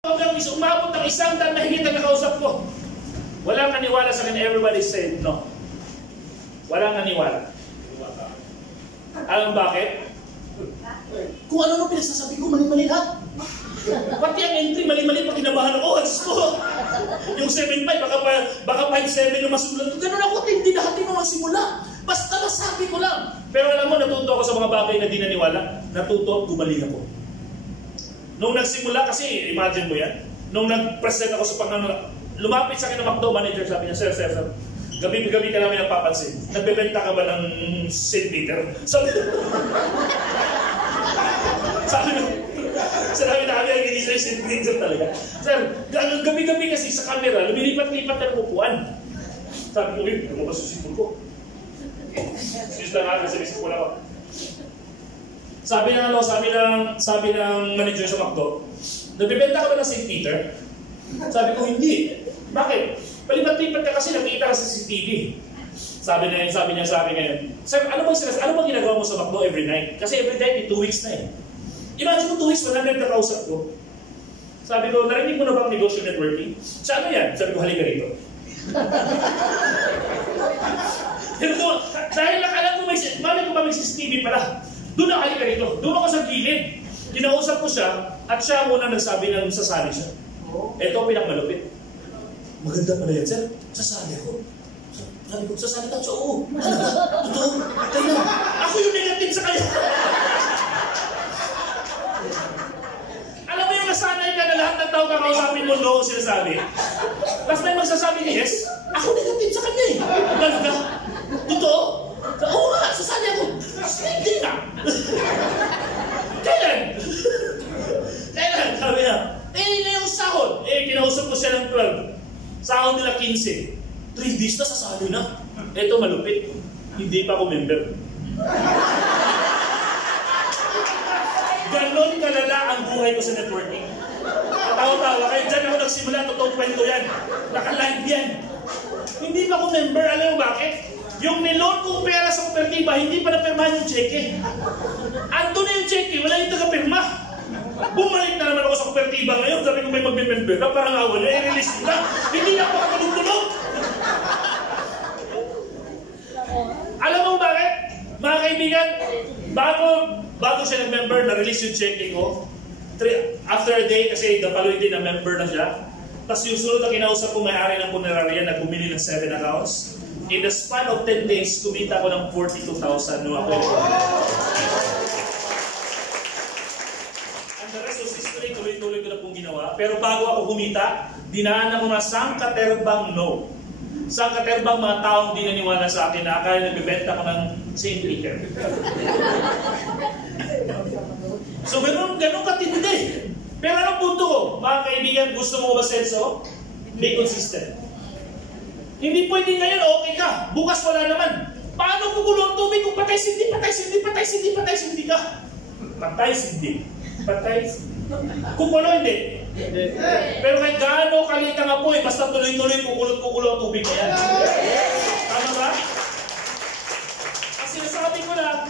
hanggang umabot ng 100 mahigit na nakausap ko. Walang naniwala sa akin. Everybody said no. Walang naniwala. Alam bakit? Kung ano pinagsasabi ko, mali-mali lahat. Pati ang entry, mali-mali pa kinabahan ako. Ko. Yung 7.5, baka 5.7 na masulat ko. Ganun ako, hindi lahat yung magsimula. Basta nasabi ko lang. Pero alam mo, natuto ako sa mga bagay na di naniwala. Natuto, gumaling ako. Nung nagsimula, kasi imagine mo yan, nung nag-present ako sa lumapit sa akin ng McDo manager, sabi niya, sir, gabi-gabi ka namin napapansin. Nagbebenta ka ba ng St. Peter? Sabi na kami ang hindi sa St. Peter talaga. Sir, gabi-gabi kasi sa camera, lumilipat-lipat na upuan. Sabi ko, ano ba susipon ko? Excuse na nga, kasi ko na ako. Sabi ng manager sa McDo, nagbebenta ka ba ng St. Peter? Sabi ko, hindi. Bakit? Palipat-lipat ka kasi nakita ka sa CCTV. Sabi niya sa akin ngayon, sir, ano bang ginagawa mo sa McDo every night? Kasi every night, 2 weeks na eh. Imagine mo 2 weeks, 100 na kausap ko. Sabi ko, narinig mo na ba ang negosyo networking? Sa ano yan? Sabi ko, halika rito. Dahil alam ko, mali ko ba may CCTV pala? Doon na halika rito. Doon ako sa gilid. Kinausap ko siya, at siya muna nagsabi ng sasali siya. Ito pinakmalupit. Maganda pala yan, sir. Sasali ako. Sabi ko, sasali ka? Oo. Totoo. Kaya ako yung negative sa kanya. Alam mo yung nasanay ka na lahat ng tao kakausapin mo, no, sinasabi. Tapos may magsasabi niya, yes, ako negative sa kanya eh. Talaga. Totoo. Oo nga, sasali ako. Hindi na. Kailan? Sabi niya, na yung sahod. Kinausap ko siya ng 12. Sahod nila 15. 3 days na sasali na. Ito malupit. Hindi pa ako member. Ganon kalala ang buhay ko sa networking. Tawa-tawa kayo. Diyan ako nagsimula. Totoong kwento yan. Naka-live yan. Hindi pa ako member. Alam mo bakit? Yung nilon kong pera sa kopertiba, hindi pa napirmahan yung cheque. Ando na yung cheque, wala yung taga-pirma. Bumalik na naman ako sa kopertiba ngayon. Sabi ko may magbe-member na, parang awan na, i-release na. Hindi na ako makatulog-tulog. Alam mo bakit? Mga kaibigan, bago siya nag-member, na-release yung cheque ko. After a day, kasi the following day na member na siya. Tapos yung sunod na kinausap ko, may-ari ng punerarya na bumili ng 7 accounts. In the span of 10 days, kumita ko ng 42,000 nung ako. And the rest of history, tuloy-tuloy ko na pong ginawa. Pero bago ako kumita, dinaanan ko na sangkaterbang no. Sangkaterbang mga taong di naniwala sa akin na akala nagbibenta ko ng St. Peter. So, ganun katindi. Pero anong punto ko? Mga kaibigan, gusto mo ba senso? Be consistent. Hindi pwede ngayon, okay ka. Bukas wala naman. Paano kukulo ang tubig kung patay-sindi ka? Patay-sindi. Kukulo, hindi. Pero kahit gaano kalit ang apoy, basta tuloy-tuloy kukulot-kukulo ang tubig na yan. Tama ba? Ang sinasabi ko lang,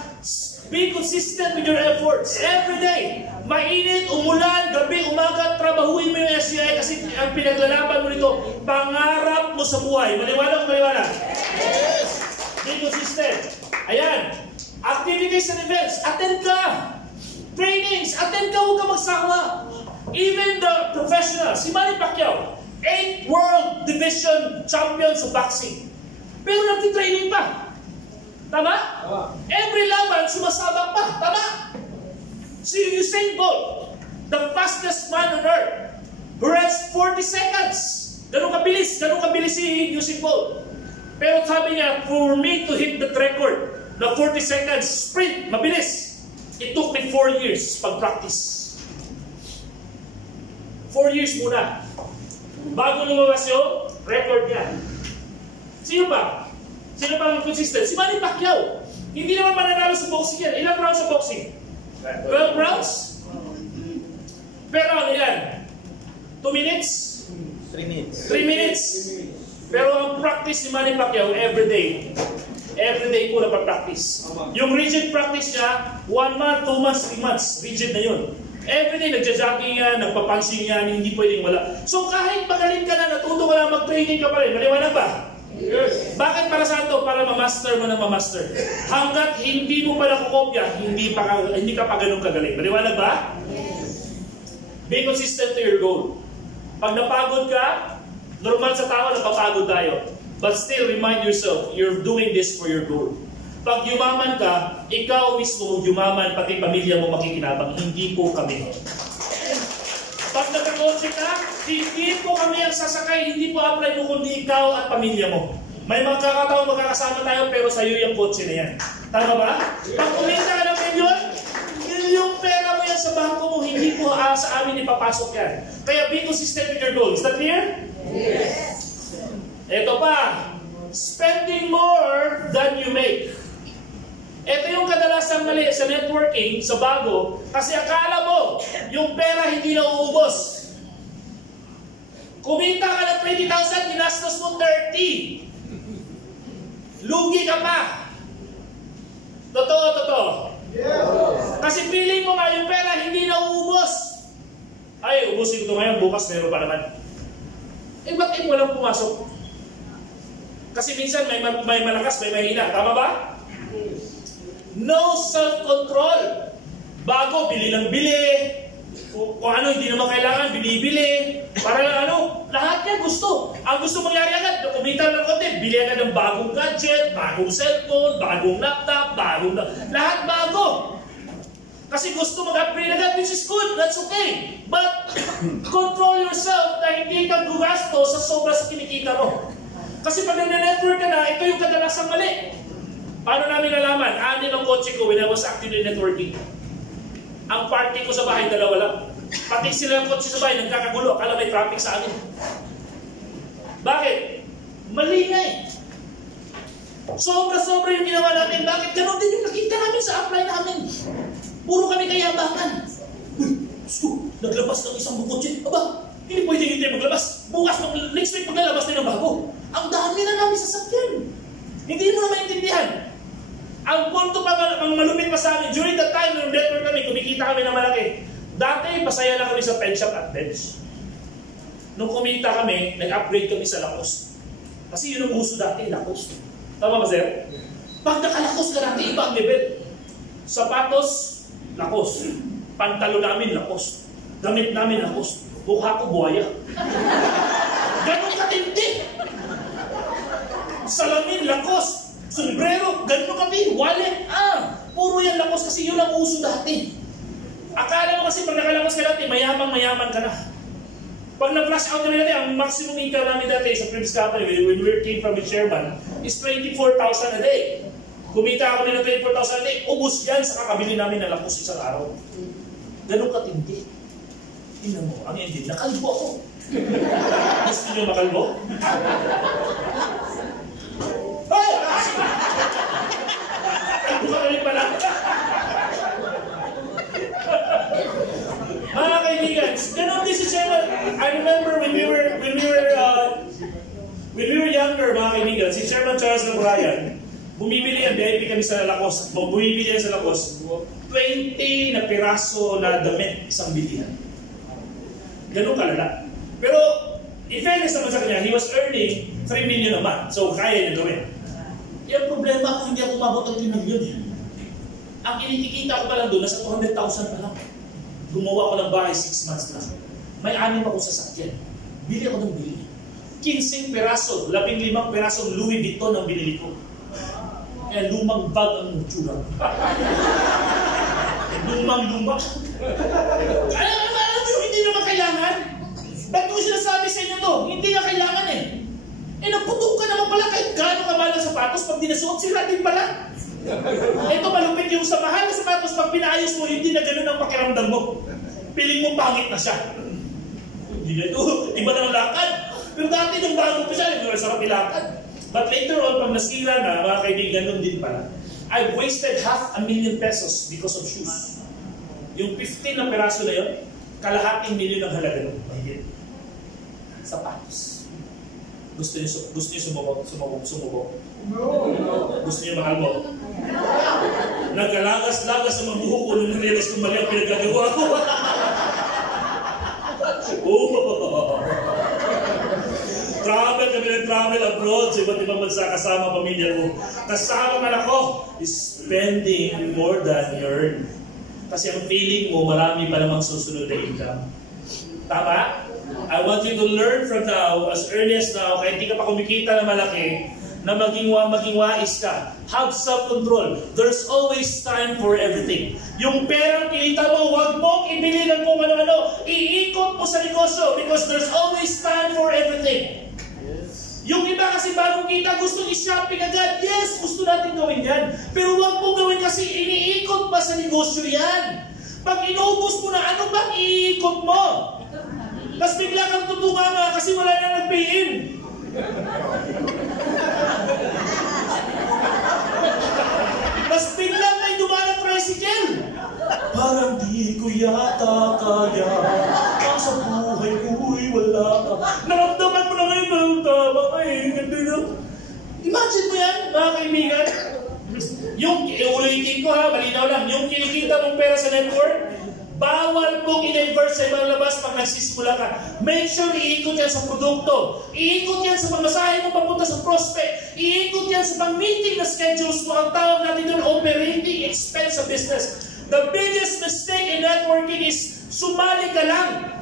be consistent with your efforts. Every day. Mainit, umulan, gabi, umaga, trabahuin mo yung SCI kasi ang pinaglalaban mo nito, pangarap mo sa buhay. Maniwala o maniwala? Yes! Be consistent. Ayan. Activities and events, attend ka. Trainings, attend ka, huwag ka magsawa. Even the professionals, si Manny Pacquiao, 8 World Division Champion sa boxing. Pero nagtitraining pa. Tama? Every laban, sumasabak pa. Tama? Si Usain Bolt, the fastest man on earth, who runs 40 seconds. Ganun kabilis si Usain Bolt. Pero sabi niya, for me to hit that record, na 40 seconds sprint, mabilis, it took me 4 years pag-practice. 4 years muna. Bago lumabas yung record niya. Sino ba ang consistent? Si Manny Pacquiao. Hindi naman mananalo sa boxing yan. Ilang rounds sa boxing? 12 rounds? Pero ano yan? 2 minutes? 3 minutes. 3 minutes. Pero ang practice ni Manny Pacquiao, everyday. Everyday po na pag-practice. Yung rigid practice niya, 1 month, 2 months, 3 months. Rigid na yun. Everyday, nagja-jogging yan, nagpapansing yan, hindi pwedeng wala. So kahit magaling ka na, natuto ka na, mag-training ka pa rin. Maliwanag ba? Yes. Bakit para saan to? Para ma-master mo na ma-master. Hanggat hindi mo pa nakukopya, hindi ka pa ganun kagaling. Maliwanag ba? Yes. Be consistent to your goal. Pag napagod ka, normal sa tao, napapagod tayo. But still, remind yourself, you're doing this for your goal. Pag yumaman ka, ikaw mismo yumaman, pati pamilya mo makikinabang, hindi po kami. Pag nagkakotse ka, hindi po kami ang sasakay, hindi po apply mo kundi ikaw at pamilya mo. May mga kakataon magkakasama tayo pero sa iyo yung kotse na yan. Tama ba? Pag kumita ka ng milyon, yung pera mo yan sa bangko mo, hindi po sa amin ipapasok yan. Kaya be consistent with your goal. Is that clear? Yes. Ito pa, spending more than you make. Ito yung kadalasang mali sa networking, sa bago, kasi akala mo, yung pera hindi na uubos. Kumita ka ng 20,000, ginastos mo 30. Lugi ka pa. Totoo. Yeah. Kasi feeling mo nga yung pera hindi na uubos. Ay, ubusin ko ngayon, bukas meron pa naman. Eh, bakit walang pumasok? Kasi minsan may malakas, may mahina. Tama ba? No self-control. Bago, bili ng bili. Kung ano hindi naman kailangan, binibili. Para lahat yan gusto. Ang gusto mangyari agad, kumita ng konti, bili agad ng bagong gadget, bagong cellphone, bagong laptop, lahat bago. Kasi gusto mag-upgrade agad, which is good, that's okay. But, control yourself na hindi ka gugasto sa sobra sa kinikita mo. Kasi pag nag-network ka na, ito yung kadalasang mali. Paano namin nalaman? 6 ang kotse ko when I was active in networking. Ang party ko sa bahay, 2 lang. Pati sila ang kotse sa bahay, nagkakagulo. Akala may traffic sa amin. Bakit? Mali nga eh. Sobra-sobra yung ginawa namin. Bakit? Ganon din yung nakita namin sa apply namin. Puro kami kayabangan. Naglabas ng isang kotse. Aba, hindi pwede hindi maglabas. Bukas, next week maglalabas din ng bago. Ang dami na namin sasakyan. Hindi mo na maintindihan. Ang punto pa, ang malupit pa sa amin, during that time, nung network kami, kumikita kami ng malaki. Dati, pasaya na kami sa pen shop at bench. Nung kumita kami, nag-upgrade kami sa Lacoste. Kasi yun ang uso dati, Lacoste. Tama ba, sir? Pag naka-Lacoste ka dati, iba ang level. Sapatos, Lacoste. Pantalo namin, Lacoste. Damit namin, Lacoste. Mukha ko, buhaya. Ganun katindi. Salamin, Lacoste. Sombrero, ganun kami. Wallet, puro yan Lacoste kasi yun ang uso dati. Akala mo kasi pag nakalakos ka dati, mayaman ka na. Pag na-flash out kami dati, ang maximum income namin dati sa previous company, when we came from the chairman, is 24,000 a day. Kumita kami ng 24,000 a day, ubus yan sa kakabili namin na Lacoste isang araw. Ganun katindi. Tingnan mo, ang engine, nakalbo ako. Gusto nyo makalbo? Ay! Kalbo ka rin pala. Mga kaibigan, ganun din si Chairman. I remember when we were younger, mga kaibigan, si Chairman Charles O'Brien, bumibili yan, VIP kami sa Lacoste. Bumibili yan sa Lacoste. 20 na piraso na damit isang bilihan. Ganun kalala. Pero, in fairness naman sa kanya, he was earning 3 million a month. So, kaya niya gawin. Yung problema ako, hindi ako umabot ng 3 million. Ang kinikita ko pa lang doon, nasa 200,000 pa lang. Gumawa ko ng bahay 6 months lang. May 6 akong sasakyan. Bili ako ng bili. 15 peraso, 15 perasong Louis Vuitton ang binili ko. Kaya lumang bag ang tsura. Lumang-luma. Alam mo, hindi naman kailangan. Ba't ko sinasabi sa inyo to? Hindi na kailangan eh. Naputok ka naman pala kahit gano'ng kamahal ng sapatos pag dinasuot, sila din pala. Ito malupit yung sa mahal na sapatos pag pinaayos mo, hindi na gano'n ang pakiramdam mo. Piling mo pangit na siya. Hindi na ito, iba na ang lakad. Pero dati nung bago pa siya, hindi na sarap ilakad. But later on, pag nasira na, mga kaibigan, ganun din pala. I wasted 500,000 pesos because of shoes. Yung 15 na peraso na yun, kalahating milyon ang halaga nun. Mahigit. Sapatos. Gusto niyo sumubok? Gusto niyo mahal mo? Nagkalagas-lagas ang mga buhok ko nung narealize kung mali ang pinagagawa ko. travel abroad sa iba't ibang bansa kasama pamilya ko. Kasama ang anak ko, spending more than you earn. Kasi ang feeling mo, marami pa namang susunod na income. Tama? I want you to learn from now, as early as now, kahit hindi ka pa kumikita na malaki, na maging wais ka. Have self-control. There's always time for everything. Yung perang kinita mo, huwag mong ibili ng kung ano-ano. Iikot mo sa negosyo because there's always time for everything. Yung iba kasi bagong kita, gusto i-shopping agad. Yes, gusto natin gawin yan. Pero huwag mong gawin kasi iniikot pa sa negosyo yan. Pag inubos mo na, ano bang iikot mo? Tapos bigla kang tutunga nga kasi wala na nag-pay-in. Tapos biglang may dumaan ang tricycle. Parang di ko yata kaya. Sa buhay ko'y wala ka. Naramdaman mo na ngayon, tama ay ganda na. Imagine mo yan, mga kaibigan. Yung, ulitin ko ha, malinaw lang. Yung kinikita mong pera sa network, bawal mong in-invert sa ibang labas pag nagsisimula ka. Make sure iikot yan sa produkto. Iikot yan sa pamasahe mo papunta sa prospect. Iikot yan sa pang-meeting na schedules mo. Ang tawag natin doon, operating expense sa business. The biggest mistake in networking is sumali ka lang.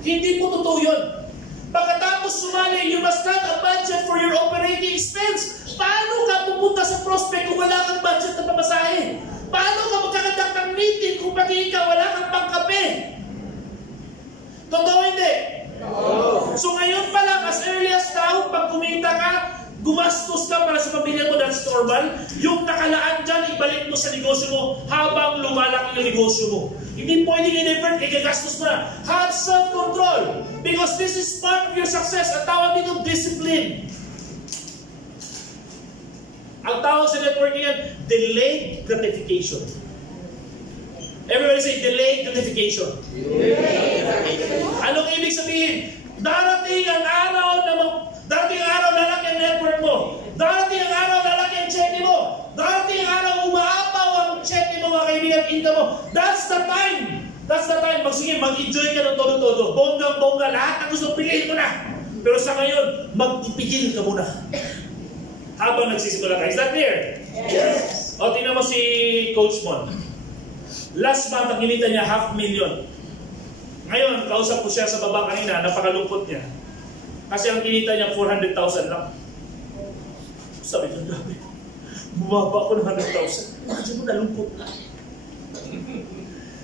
Hindi po totoo yun. Pagkatapos sumali, you must have a budget for your operating expense. Paano ka pupunta sa prospect kung wala kang budget na pamasahe? Paano ka magkakadak ng meeting kung pati ikaw wala kang pangkape? Totoo hindi? So ngayon pa lang, as early as now, pag kumita ka, gumastos ka para sa pamilya mo, that's normal. Yung nakalaan dyan, ibalik mo sa negosyo mo habang lumalaki yung negosyo mo. Hindi pwedeng in-invert, igagastos mo na. Have self-control. Because this is part of your success. Ang tawag dito, discipline. Ang tawag sa networking yan, delayed gratification. Everybody say, delayed gratification. Anong ibig sabihin? Darating ang araw na lalaki ang network mo. Darating ang araw lalaki ang check mo. Darating ang araw umaapaw ang check mo, mga kaibigan, income mo. That's the time. That's the time. Sige, mag-enjoy ka ng todo-todo. Bonggang-bongga, lahat ang gusto, piliin mo na. Pero sa ngayon, magpipigil ka muna. Habang nagsisimula ka. Is that clear? Yes. O, tingnan mo si Coach Mon. Last month, ang kinita niya, 500,000. Ngayon, kausap ko siya sa baba kanina, napakalungkot niya. Kasi ang kinita niya, 400,000 lang. Sabi ko, grabe. Bumaba ako ng 100,000. Imagine mo, nalungkot na.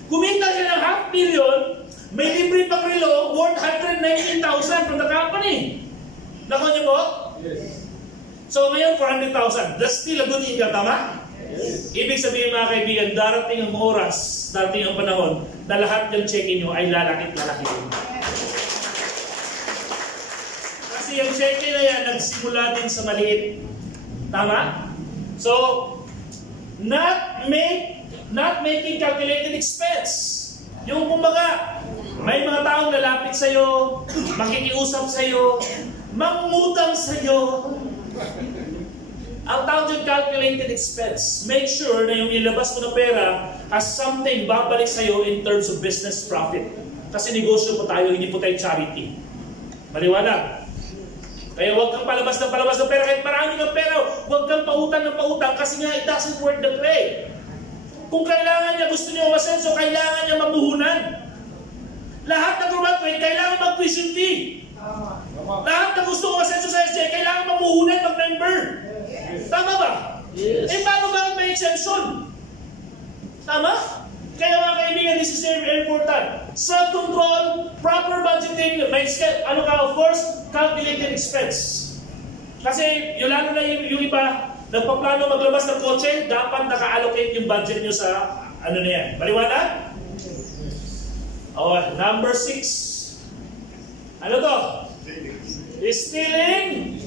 Kumita siya ng 500,000, may libre pang relo, worth 119,000 from the company. Nakuha niyo po? Yes. So ngayon, 400,000. That's still a good income, tama? Yes. Ibig sabihin, mga kaibigan, darating ang oras, darating ang panahon, na lahat ng check-in nyo ay lalaki-lalaki. Kasi yung check-in na yan, nagsimula din sa maliit. Tama? So, not making calculated expense. Yung kumbaga, may mga taong lalapit sa'yo, makikiusap sa'yo, mangutang sa'yo. Ang tawag yung calculated expense. Make sure na yung ilabas mo na pera has something babalik sa'yo in terms of business profit. Kasi negosyo po tayo, hindi po tayo charity. Maliwanag. Kaya huwag kang palabas ng pera. Kahit marami kang pera, huwag kang pautang ng pautang kasi nga it doesn't work that way. Kung kailangan niya, gusto niya umasenso, kailangan niya mamuhunan. Lahat na graduate, kailangan mag-tuition fee. Lahat na gusto umasenso sa SJ, kailangan mamuhunan, mag-member. Tama ba? Yes. Eh, paano ba may exemption? Tama? Kaya mga kaibigan, this is very important. Self-control, proper budgeting, may of course, calculated expense. Kasi, yung lalo na yung iba, nagpaplano maglabas ng kotse, dapat naka-allocate yung budget nyo sa ano na yan. Maliwanag? Oh, number 6. Ano to? Stealing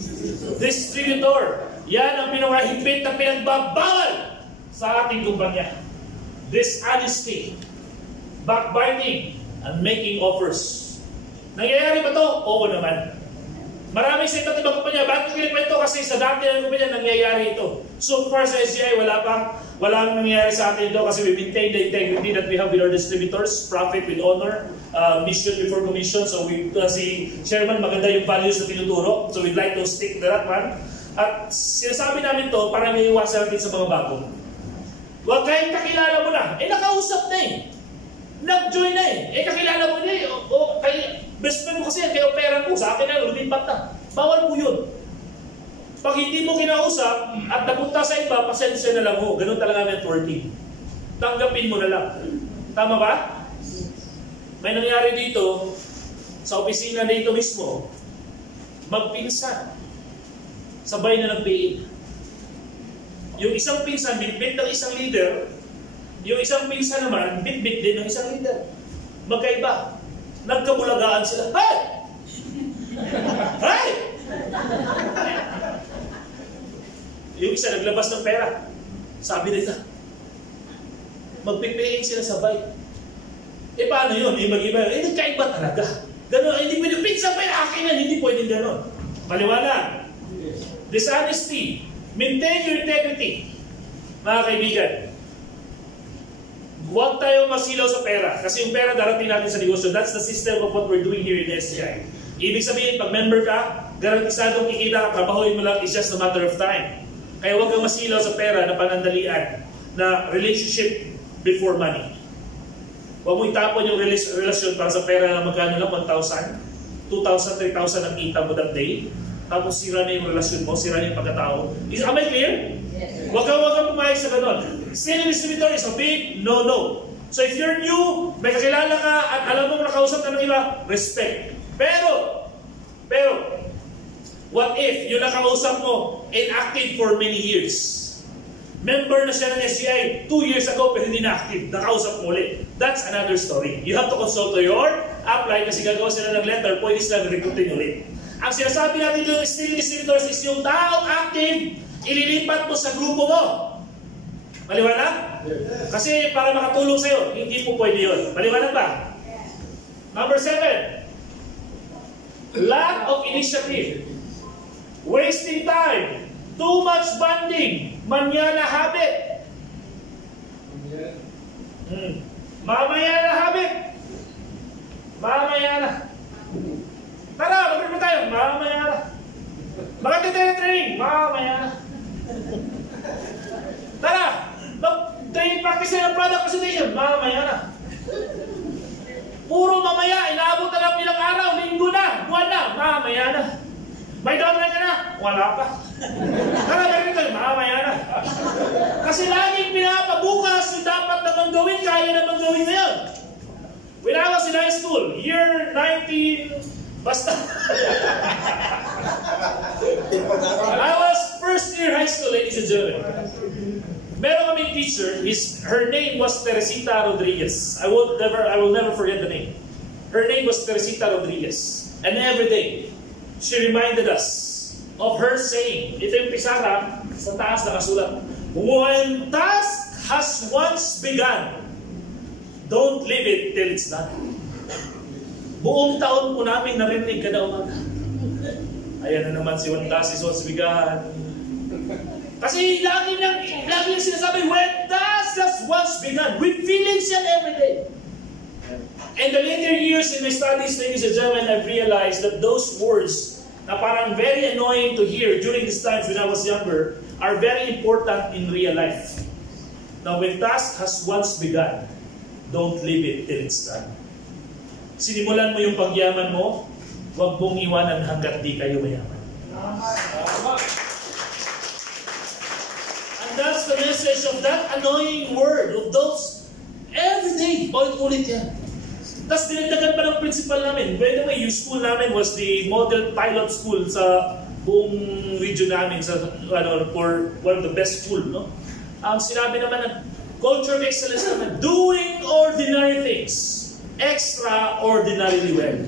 distributor. Yan ang pinakahigpit na pinagbabawal sa ating kumpanya. Dishonesty, backbiting, and making offers. Nangyayari ba to? Oo naman. Maraming sa iba't ibang kumpanya. Bakit kinikwento? Kasi sa dati ng kumpanya nangyayari ito. So far sa SGI, walang nangyayari sa atin ito kasi we maintain the integrity that we have with our distributors, profit with honor, mission before commission. So si Chairman, maganda yung values na tinuturo. So we'd like to stick to that one. At sinasabi namin to para may iwasan natin sa mga bago. Huwag kahit kakilala mo na. Nakausap na eh. Nag-join na eh. Kakilala mo na eh. Best friend mo kasi yan, kaya opera ko. Sa akin na, lumipat na. Bawal po yun. Pag hindi mo kinausap at napunta sa iba, pasensya na lang mo. Ganun talaga networking. Tanggapin mo na lang. Tama ba? May nangyari dito, sa opisina dito mismo, magpinsan. Sabay na nag-pay. Yung isang pinsan, bitbit ng isang leader. Yung isang pinsan naman, bitbit din ng isang leader. Magkaiba. Nagkabulagaan sila. Hey! Hey! Yung isa naglabas ng pera. Sabi nila, magpipayin sila sabay. Paano yun? Mag-iba. Nagkaiba talaga. Ganun, hindi pwede, pinsan pa yung akin yan, hindi pwedeng ganun. Maliwanag. Dishonesty. Maintain your integrity. Mga kaibigan, huwag tayong masilaw sa pera. Kasi yung pera darating natin sa negosyo. That's the system of what we're doing here in SGI. Ibig sabihin, pag member ka, garantisadong kikita ka, trabahuin mo lang, it's just a matter of time. Kaya huwag kang masilaw sa pera na panandalian, na relationship before money. Huwag mo itapon yung relasyon para sa pera na magkano lang, 1,000, 2,000, 3,000 ang kita mo that day. Tapos sira na yung relasyon mo, sira na yung pagkatao. Am I clear? Yes. Huwag kang pumayag sa ganon. Still distributor is a big no-no. So if you're new, may kakilala ka at alam mo nakausap ka ng iba, respect. Pero, what if yung nakausap mo inactive for many years? Member na siya ng SGI 2 years ago pero hindi na active, nakausap mo ulit. That's another story. You have to consult to your upline kasi gagawa sila ng letter, pwede sila recruiting ulit. Ang sinasabi natin yung still distributors is yung taong active, ililipat mo sa grupo mo. Maliwanag? Kasi para makatulong sa'yo, hindi po pwede yun. Maliwanag ba? Number 7, lack of initiative. Wasting time. Too much bonding. Manana habit. Mamaya na habit. Mamaya na. Tara, mag-training mo tayo. Mamaya na. Mag-training. Mamaya na. Tara, mag-training practice na ng product presentation. Mamaya na. Puro mamaya. Inaabot na lang ilang araw. Linggo na. Buwan na. Mamaya na. May downline ka na? Wala pa. Tara, meron tayo. Mamaya na. Kasi laging pinapabukas yung dapat namang gawin, kaya namang gawin ngayon. When I was in high school, year 19... Basta. I was first year high school, ladies and gentlemen. Meron kaming teacher, her name was Teresita Rodriguez. I will never forget the name. Her name was Teresita Rodriguez. And every day, she reminded us of her saying, ito yung pisara, sa taas nakasulat, when task has once begun, don't leave it till it's done. Buong taon po namin narinig kada umaga. Ayan na naman si One Task is once begun. Kasi lagi nang sinasabi, when task has once begun, with feelings yan every day. And the later years in my studies, ladies and gentlemen, I've realized that those words na parang very annoying to hear during these times when I was younger are very important in real life. Now, when task has once begun, don't leave it till it's done. Sinimulan mo yung pagyaman mo, huwag mong iwanan hanggat di kayo mayaman. And that's the message of that annoying word, of those every day, ulit-ulit yan. Tapos dinagdagan pa ng principal namin. By the way, yung school namin was the model pilot school sa buong region namin, for one of the best school. No? Sinabi naman na culture of excellence naman, doing ordinary things extraordinarily well.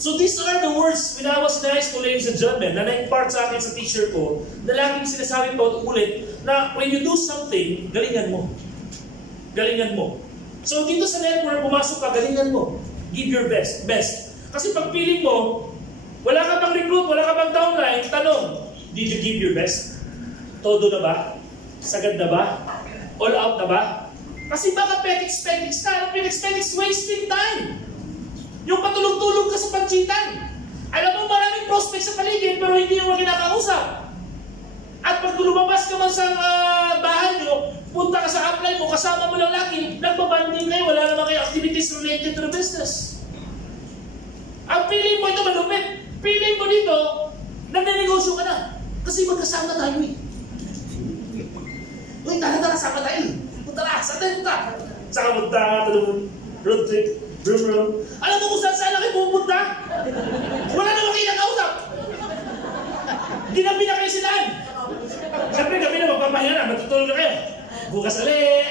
So these are the words when I was in high school, ladies and gentlemen, na na-impart sa akin sa teacher ko, na laging sinasabi pa ulit, na when you do something, galingan mo. Galingan mo. So dito sa network, pumasok ka, galingan mo. Give your best. Kasi pag feeling mo, Wala ka pang recruit, wala ka pang downline, tanong, did you give your best? Todo na ba? Sagad na ba? All out na ba? Kasi baka petex-petex ka. Ang petex-petex, wasting time. Yung patulog-tulog ka sa pansitan. Alam mo, maraming prospects sa paligid, pero hindi mo kinakausap. At pag lumabas ka man sa bahay nyo, punta ka sa upline mo, kasama mo lang lagi, nagbabanding kayo, wala naman kayo activities related to the business. Ang feeling mo ito malupit. Feeling mo dito, nagnenegosyo ka na. Kasi magkasama tayo eh. Uy, tara, sama tayo. Tara, saan tayo punta? Saan ka punta? Road trip. Brum. Alam mo kung saan kayo pupunta? Wala naman kayo nakausap. Ginabi na kayo silaan. Siyempre, gabi na magpapahinga na. Matutulog na kayo. Bukas ulit.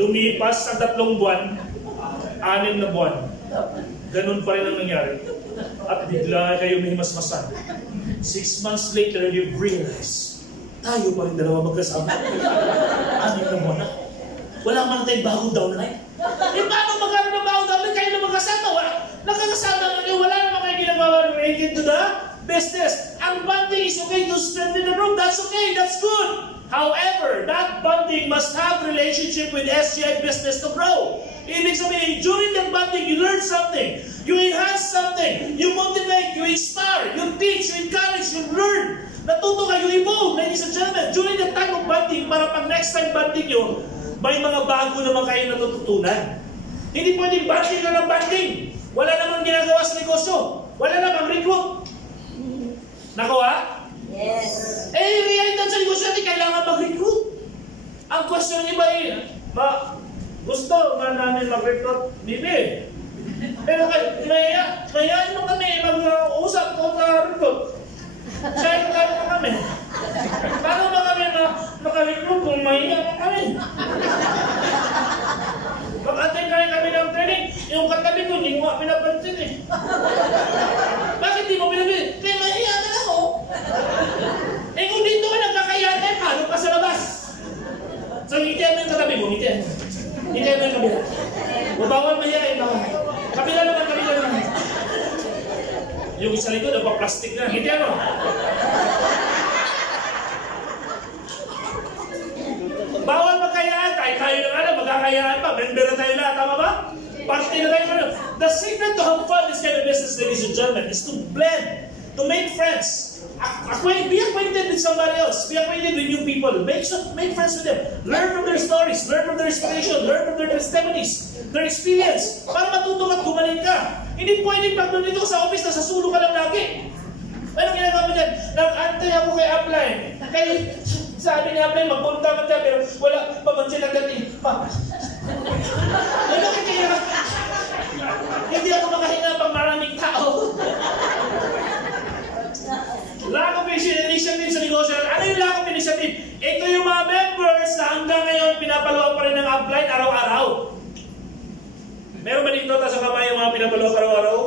Lumipas sa 3 buwan, 6 na buwan. Ganun pa rin ang nangyari. At bigla kayo mahimasmasan. 6 months later, you realize, tayo pa rin dalawa magkasama. 6 na buwan na. Wala man tayong bagong downline. Paano magkaroon ng bagong downline? Kayo na magkasama. Nakakasama na kayo. Wala naman kayo ginagawa related to the business. Ang bonding is okay to strengthen the group. That's okay. That's good. However, that bonding must have relationship with SGI business to grow. Ibig sabihin, during that bonding, you learn something. You enhance something. You motivate. You inspire. You teach. You encourage. You learn. Natuto kayo evolve, ladies and gentlemen. During the time of bonding, para pag next time bonding nyo, may mga bago naman kayo natututunan. Hindi pwedeng bonding na ng bonding. Wala namang ginagawa sa negosyo. Wala namang recruit. Nakuha? Yes. Realidad sa negosyo natin, kailangan mag-recruit. Ang question niyo ba gusto ba namin mag-recruit? Bibi. Pero mayayain mo kami mag-usap o recruit. Share ka kami. Paano ba kami maka-recruit kung mahiya kami? Mag-attend kami ng training, yung katabi ko, hindi mo pinapansin eh. Bakit di mo pinapansin? Kaya mahiya ka na ako. Eh kung dito ka nagkakayate, paano pa sa labas? So, ngitian mo yung katabi mo, ngitian. Ngitian mo yung kabila. Bawal mahiyain, bawal. Kabila naman. Yung isa likod, plastic na. Ngitian mo. Bawal magkayaan. Tayo na nga magkakayaan pa. Member na tayo na. Tama ba? Party na tayo na. The secret to have fun in this kind of business, ladies and gentlemen, is to blend, to make friends. Be acquainted with somebody else. Be acquainted with new people. Make friends with them. Learn from their stories. Learn from their inspiration. Learn from their testimonies. Their experience. Para matuto ka at gumaling ka. Hindi pwede pag doon dito sa office na sasulo ka lang lagi. Anong ginagawa mo dyan? Nag-antay ako kay upline. Kaya sabi ni upline, magpunta ka dyan, pero wala pamansin ang dating. Hindi ako makahinga pang maraming tao. Lack of initiative sa negosyo. Ano yung lack of initiative? Ito yung mga members na hanggang ngayon pinapalawa pa rin ng upline araw-araw. Meron ba dito sa kamay yung mga pinapalawa araw-araw?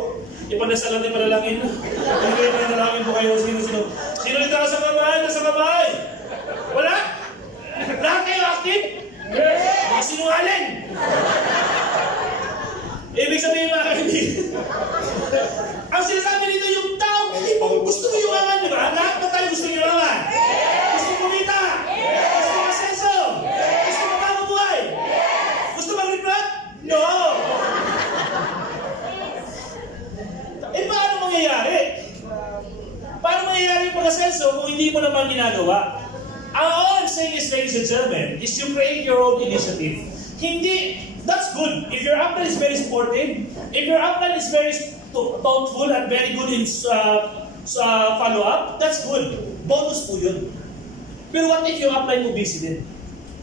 Ipanasal natin panalangin. Hindi kayo panalangin po kayo. Sino? Sino dito sa kamay? Nasa kamay? Wala? Lahat kayo active? Yes! Mga sinungaling! Ibig sabihin mga kaibigan. Ang sinasabi dito yung tao, gusto mo yumaman, di ba? Lahat na tayo gusto yumaman. Gusto kumita. Gusto masenso. Gusto magkakang buhay. Gusto mag-recruit? No! Paano mangyayari? Paano mangyayari yung pag-asenso kung hindi mo naman ginagawa? All I'm saying is, ladies and gentlemen, is you create your own initiative. That's good. If your upline is very supportive, if your upline is very thoughtful and very good in follow-up, that's good. Bonus po yun. Pero what if yung upline mo busy din?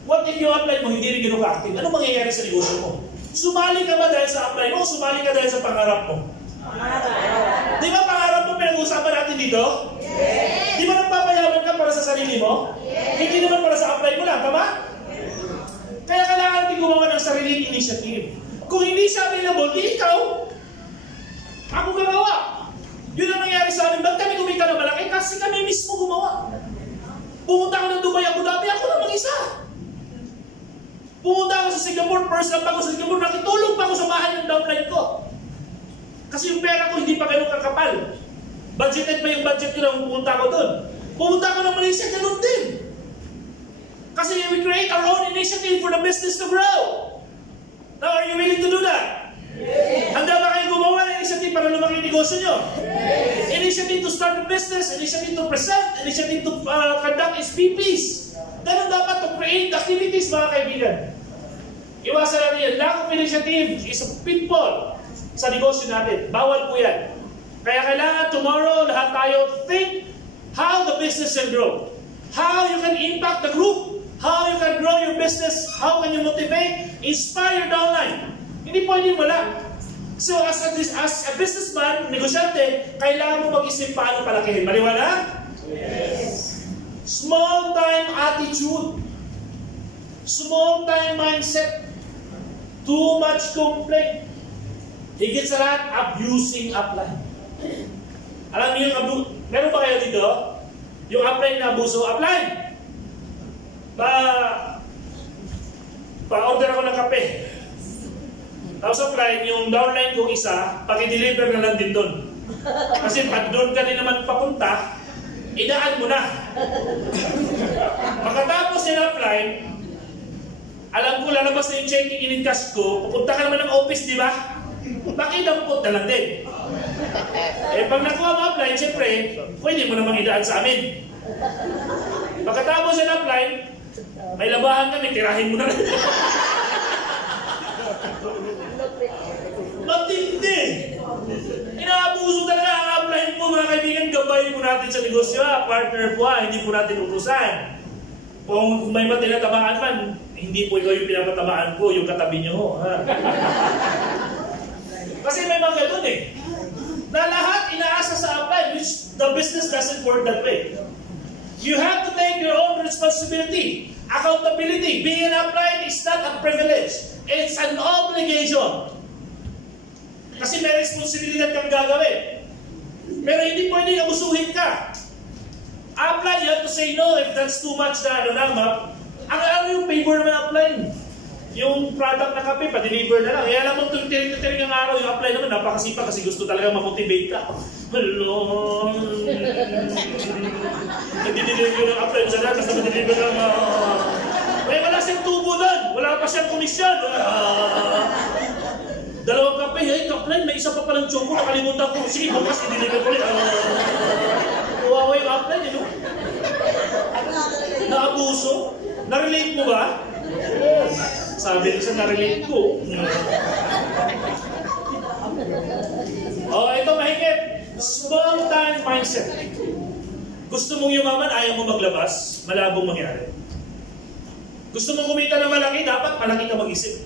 What if yung upline mo hindi rin gano'n ka-active? Ano mangyayari sa negosyo mo? Sumali ka ba dahil sa upline mo o sumali ka dahil sa pangarap mo? Di ba pangarap mo pinag-uusapan natin dito? Yes. Di ba nagpapayaman ka para sa sarili mo? Yes. Hindi naman para sa upline mo lang, tama? Kaya kailangan natin gumawa ng sariling initiative. Kung hindi siya available, di ikaw. Ako gagawa. Yun ang nangyari sa amin. Ba't kami kumita na malaki? Kasi kami mismo gumawa. Pumunta ako ng Dubai, Abu Dhabi, ako na mag-isa. Pumunta ako sa Singapore, first time pa ako sa Singapore, nakitulog pa ako sa bahay ng downline ko. Kasi yung pera Budgeted pa yung budget ko na pupunta ko doon. Pupunta ko ng Malaysia, ganun din. Kasi we create our own initiative for the business to grow. Now, are you willing to do that? Yes. Handa ba kayong gumawa ng initiative para lumaki yung negosyo nyo? Yes. Initiative to start a business, initiative to present, initiative to conduct SPPs. Ganun dapat to create activities, mga kaibigan. Iwasan natin yan. Lack of initiative is a pitfall sa negosyo natin. Bawal po yan. Kaya kailangan tomorrow, lahat tayo think how the business can grow. How you can impact the group. How you can grow your business. How can you motivate, inspire your downline. Hindi pwedeng wala. So as a businessman, negosyante, kailangan mo mag-isip paano palakihin. Maliwanag? Yes. Small time attitude. Small time mindset. Too much complaint. Higit sa lahat, abusing upline. Alam niyo yung meron ba kayo dito? Yung upline na abuso, upline! Pa-order ako ng kape. Tapos upline, yung downline kong isa, paki-deliver na lang din doon. Kasi pag doon ka din naman papunta, idaan mo na. Pagkatapos yung upline, alam ko lalabas na yung checking in cash ko, pupunta ka naman ng office, di ba? Pakidampot na lang din. Eh pag nakuha mo upline, siyempre, pwede mo namang idaan sa amin. Pagkatapos yung upline, may labahan kami, tirahin mo na lang. Matindi! Inaabuso talaga ang upline po, mga kaibigan. Gabay po natin sa negosyo, partner po, hindi po natin utusan. Kung may matinatamaan man, hindi po ikaw yung pinapatamaan ko, yung katabi nyo. Kasi may mga ganun eh. Na lahat inaasa sa upline, which the business doesn't work that way. You have to take your own responsibility. Accountability. Being an upline is not a privilege. It's an obligation. Kasi may responsibilidad kang gagawin. Pero hindi pwedeng abusuhin ka. Upline, you have to say no if that's too much na ano yung favor naman upline? Yung product na kape, pa-deliver na lang. Alam mo, tiring ang araw, yung upline naman, napakasipag kasi gusto talaga ma-motivate ka. Hello. Nag-deliver ng upline sa lahat, kasi ma-deliver lang. Eh, wala siyang tubo doon. Wala pa siyang komisyon. Dalawang kape, hey, upline, may isa pa palang choco, nakalimutan ko. Sige, bukas i-deliver ko ulit. Kawawa yung upline, no? Naabuso? Na-relate mo ba? Sabi ko sa na-relate ko. Ito mahigit. Small time mindset. Gusto mong yumaman, ayaw mo maglabas, malabong mangyari. Gusto mong kumita ng malaki, dapat malaki ka mag-isip.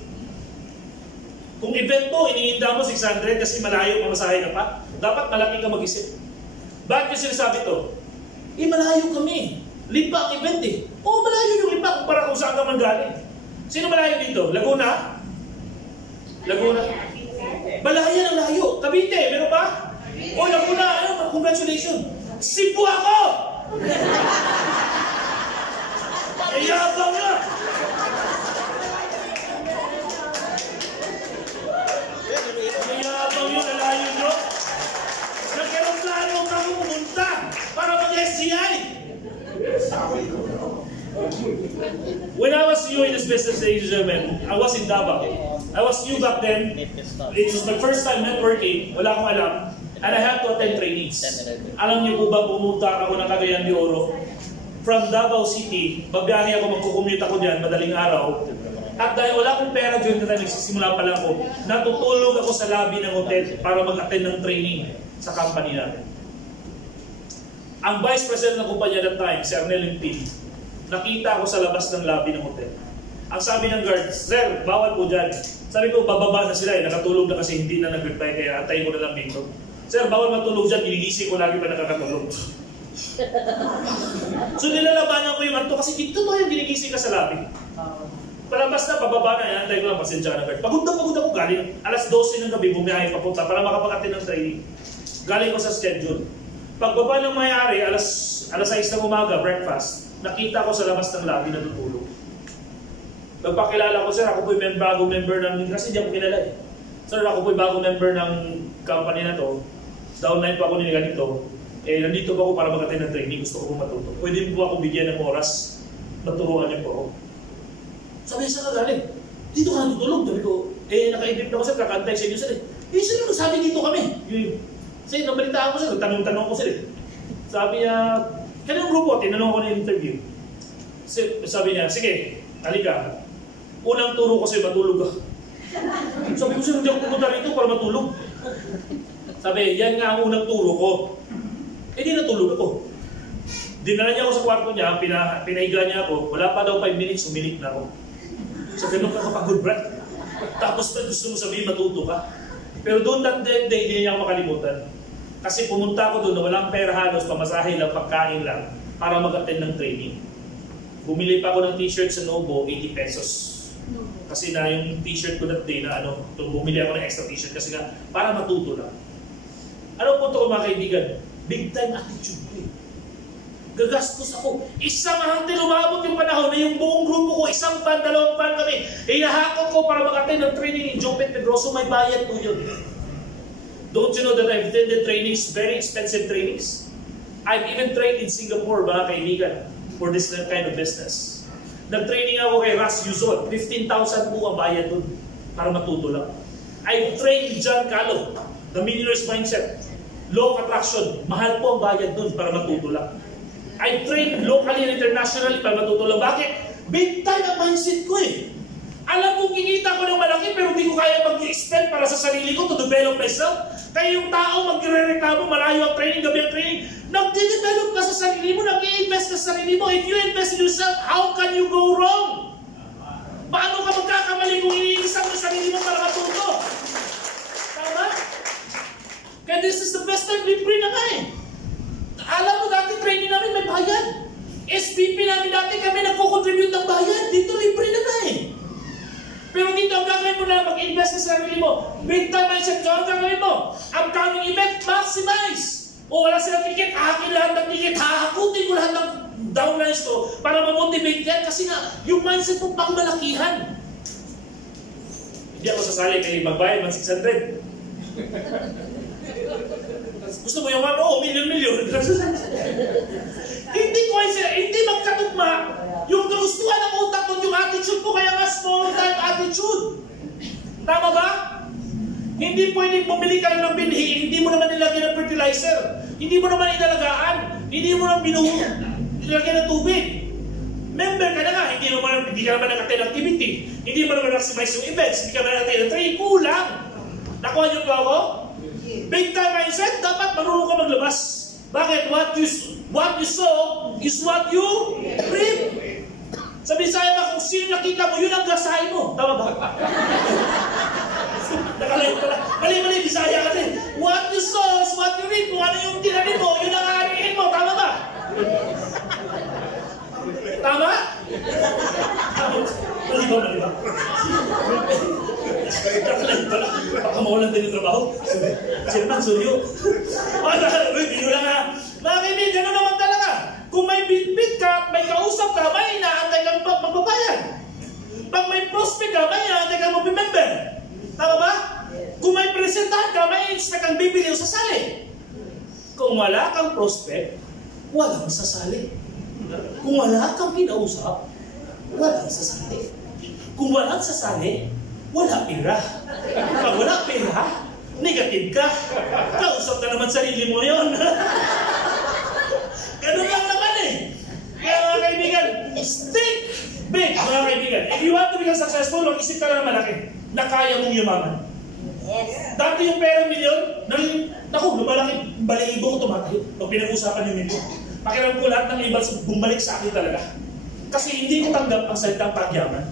Kung event mo, iniinda mo 600 kasi malayo, mamasahe ka pa, dapat malaki ka mag-isip. Bakit ko sinasabi to? Malayo kami. Lipa ang event eh. Malayo yung lipa kumpara kung saan ka man galing. Sino malayo dito? Laguna? Laguna? Malayan ang layo. Cavite, meron ba? Laguna, congratulations. Cebu ako! Yabang nga! Yabang yun, nalayo nyo. Nagkaroon ka pumunta para mag-SCI. When I was new in this business, ladies and gentlemen, I was in Davao. I was new back then. It was my first time networking. Wala akong alam. And I had to attend trainings. Alam niyo po ba, pumunta ako ng Cagayan de Oro. From Davao City, babiyahe ako, magkukumute ako dyan, madaling araw. At dahil wala akong pera during the time, nagsisimula pa lang ako, natutulog ako sa lobby ng hotel para mag-attend ng training sa company natin. Ang vice president ng kumpanya that time, si Arnel Pin, nakita ako sa labas ng lobby ng hotel. Ang sabi ng guard, "Sir, bawal po dyan." Sabi ko, bababa na sila nakatulog na kasi hindi na nag-reply, kaya antayin ko na lang dito. "Sir, bawal matulog dyan, ginigising ko lagi pa nakakatulog." So nilalabanan ko yung anto kasi dito to yung ginigising ka sa lobby. Palabas na, pababa na, antayin ko lang, pasensya ka na guard. Pagod ako galing. Alas 12 ng gabi, bumiyahe papunta para makapag-attend ng training. Galing ko sa schedule. Pagbaba ng mayari, alas 6 ng umaga, breakfast, nakita ko sa labas ng lobby na tutulog. Nagpakilala ko, "Sir, ako po'y bagong member ng," kasi di ako kilala eh. "Sir, ako po'y bagong member ng company na to. Downline pa ako nila ganito. Nandito ba ako para mag-attend ng training, gusto ko pong matuto. Pwede mo ako bigyan ng oras na turuan niyo po ako. Sabi niya, saan ka galing? Dito ka natutulog. Sabi ko, naka-equip na ako sir, kakantay sa inyo sir. Sino nagsabi dito kami? Kasi nabalitaan ko sir, tanong-tanong ko sir. Sabi niya, kanina grupo, tinanong ko na yung interview. Sabi niya, sige, halika. Unang turo ko sa'yo, matulog ka. Sabi ko sir, hindi ako pumunta rito para matulog. Sabi, yan nga ang unang turo ko. Di natulog ako. Dinala niya ako sa kwarto niya, pinahiga niya ako, wala pa daw 5 minutes, umilik na ako. So ganun ka kapagod, Brad. Tapos gusto mo sabihin, matuto ka. Pero doon that day, hindi niya ako makalimutan. Kasi pumunta ako doon na walang pera halos, pamasahe lang, pagkain lang, para mag-attend ng training. Bumili pa ako ng t-shirt sa Novo, 80 pesos. Kasi na yung t-shirt ko that day na bumili ako ng extra t-shirt kasi nga, para matuto lang. Ano po ito mga kaibigan? Big time attitude ko eh. Gagastos ako. Isang hanggang lumabot yung panahon na yung buong grupo ko, isang pan, dalawang pan kami, inahakot ko para mag-attend ng training ni Jopet Pedroso, may bayad po yun. Don't you know that I've attended trainings, very expensive trainings? I've even trained in Singapore, mga kaibigan, for this kind of business. Nag-training ako kay Ras Yuzon, 15,000 po ang bayad dun para matuto lang. I've trained John Calo, The Millionaire's Mindset. Law of attraction, mahal po ang bayad dun para matuto lang. I train locally and internationally para matuto lang. Bakit? Big time ang mindset ko eh. Alam kong kikita ko ng malaki pero hindi ko kaya mag-expend para sa sarili ko to develop myself. Kaya yung tao magre-reklamo, malayo ang training, gabi ang training. Nag-develop ka sa sarili mo, nag-i-invest ka sa sarili mo. If you invest in yourself, how can you go wrong? Paano ka magkakamali kung iniisang mo sarili mo para matuto? Tama? Kaya this is the best time libre na nga eh. Alam mo, dati training namin may bayad. SPP namin dati kami nagko-contribute ng bayad. Dito libre na nga eh. Pero dito ang gagawin mo na mag-invest sa sarili mo. Big time mindset ka ang gagawin mo. Upcoming event, maximize. O wala silang ticket, akin lahat ng ticket. Hahakutin ko lahat ng downlines ko para ma-motivate yan. Kasi nga, yung mindset mo pang malakihan. Hindi ako sasali kay magbayad man 600. Gusto mo yung million. Hindi magkatugma. Yung kagustuhan ng utak ko, yung attitude ko, kaya nga small time attitude. Tama ba? Hindi pwedeng bumili ka lang ng binhi, hindi mo naman nilagyan ng fertilizer, hindi mo naman inalagaan, hindi mo naman nilagyan ng tubig. Member ka na nga, hindi ka naman nag-attend activity, hindi mo naman maximize yung events, hindi ka naman nag-attend ng training, kulang. Nakuha niyo po ako? Big time mindset, dapat marunong ka maglabas. Bakit? What you sow is what you reap. Sabi sa'yo ba, kung sino nakita mo, yun ang gasahin mo. Tama ba? Nakalayo pala. Mali, Bisaya kasi. What you sow is what you reap. Kung ano yung tinanim mo, yun ang aanihin mo. Tama ba? Tama? Mali ba? Nakalayo pala. Baka mawalan din yung trabaho. Chairman, suryo. Review lang ha. Mga kaibigan, gano'n naman talaga. Kung may bitbit ka, may kausap ka, may inaantay kang magbabayad. Pag may prospect ka, may inaantay kang mag-member. Tama ba? Kung may presentahan ka, may expect kang bibili o sasali. Kung wala kang prospect, walang sasali. Kung wala kang kinausap, walang sasali. Kung walang sasali, wala pera. Pag wala pera, negative ka. Kausap ka naman sarili mo yun. Ganun lang naman eh. Kaya mga kaibigan, stick big, mga kaibigan. If you want to become successful, mag-isip ka na malaki na kaya mong yumaman. Yes. Dati yung perang milyon, lumalaki, balibo ko tumatayo. Pag pinag-usapan yung milyon. Pakiram ko lahat ng ibang bumalik sa akin talaga. Kasi hindi ko tanggap ang salitang pagyaman.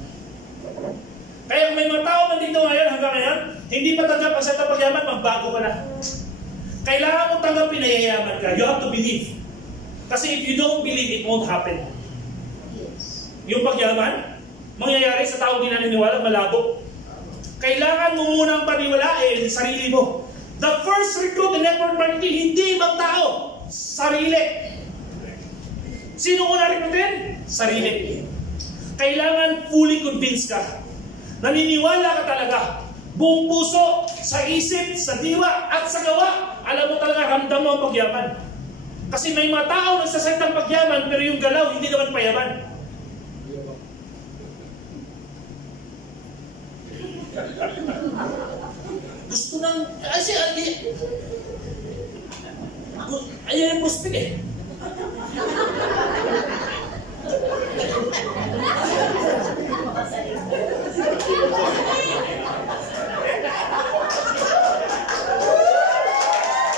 Kaya kung may mga tao nandito ngayon, hanggang ngayon, hindi pa tanggap ang salitang pagyaman, magbago ka na. Kailangan mo tanggapin na yayaman ka. You have to believe. Kasi if you don't believe, it won't happen. Yes. Yung pagyaman, mangyayari sa taong di naniniwala, malabo. Kailangan mo munang paniwalain sa sarili mo. The first recruit in network marketing, hindi ibang tao. Sarili. Sino una recruitin? Sarili. Kailangan fully convinced ka. Naniniwala ka talaga. Buong puso, sa isip, sa diwa, at sa gawa. Alam mo talaga, ramdam mo ang pagyaman. Kasi may mga tao nagsasalitang pagyaman, pero yung galaw, hindi naman payaman. Gusto nang, kasi, ayaw yung puspik eh.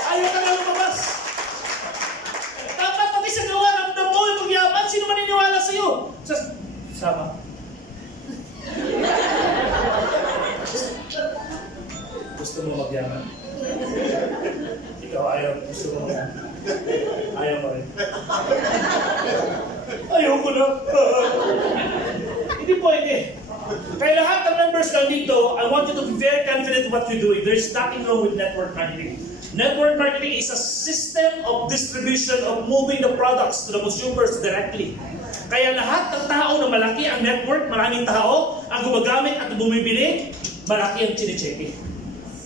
Ayaw ka na lumabas. Dapat pati sa gawa, ramdam mo yung pagyaman. Sino maniniwala sa'yo? Sama. Gusto mo magyaman? Ikaw ayaw, gusto mo ayaw mo rin. Ayaw ko na. Hindi pwede. Kaya lahat ng members lang dito, I want you to be very confident in what you're doing. There's nothing wrong with network marketing. Network marketing is a system of distribution of moving the products to the consumers directly. Kaya lahat ng tao na malaki ang network, maraming tao, ang gumagamit at bumibili, malaki ang chine-check.